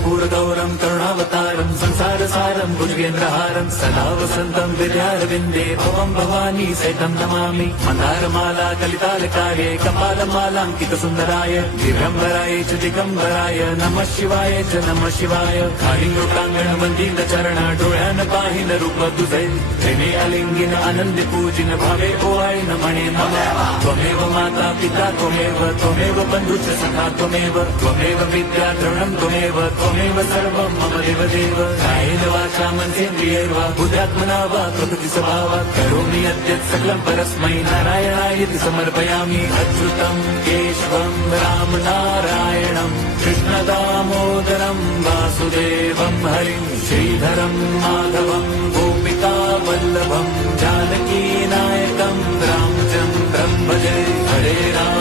कर्पूरगौरं करुणावतारं संसारसारं भुजगेन्द्रहारं सदा वसन्तं विद्यारविन्दे भवं भवानी सहितं नमामि। मन्दारमाला कलितालकार्ये कपालमालाङ्कितसुन्दराय दिगम्बराय च दिगम्बराय नमः शिवाय च नमः शिवाय। कालिङ्गोटाङ्गणमन्दिरचरण डोळ्यान पाहिन रूप तुझे प्रेमे अलिंगिन आनंदे पूजिन भावे ओवाळीन म्हणे नमः। त्वमेव माता पिता त्वमेव बन्धुश्च सखा त्वमेव विद्या द्रवणं त्वमेव सर्वं मम देवदेव। कायेन वाचा मनसेन्द्रियैर्वा बुद्ध्यात्मना वा प्रकृति स्वभावात् करोमि यद्यत् सकलं परस्मै नारायणायति समर्पयामि। अच्युतं केशवं राम नारायणं कृष्णदामोदरं वासुदेवं हरिं श्रीधरं माधवं गोपिका वल्लभं जानकी नायकं रामचन्द्रं भजे। हरे राम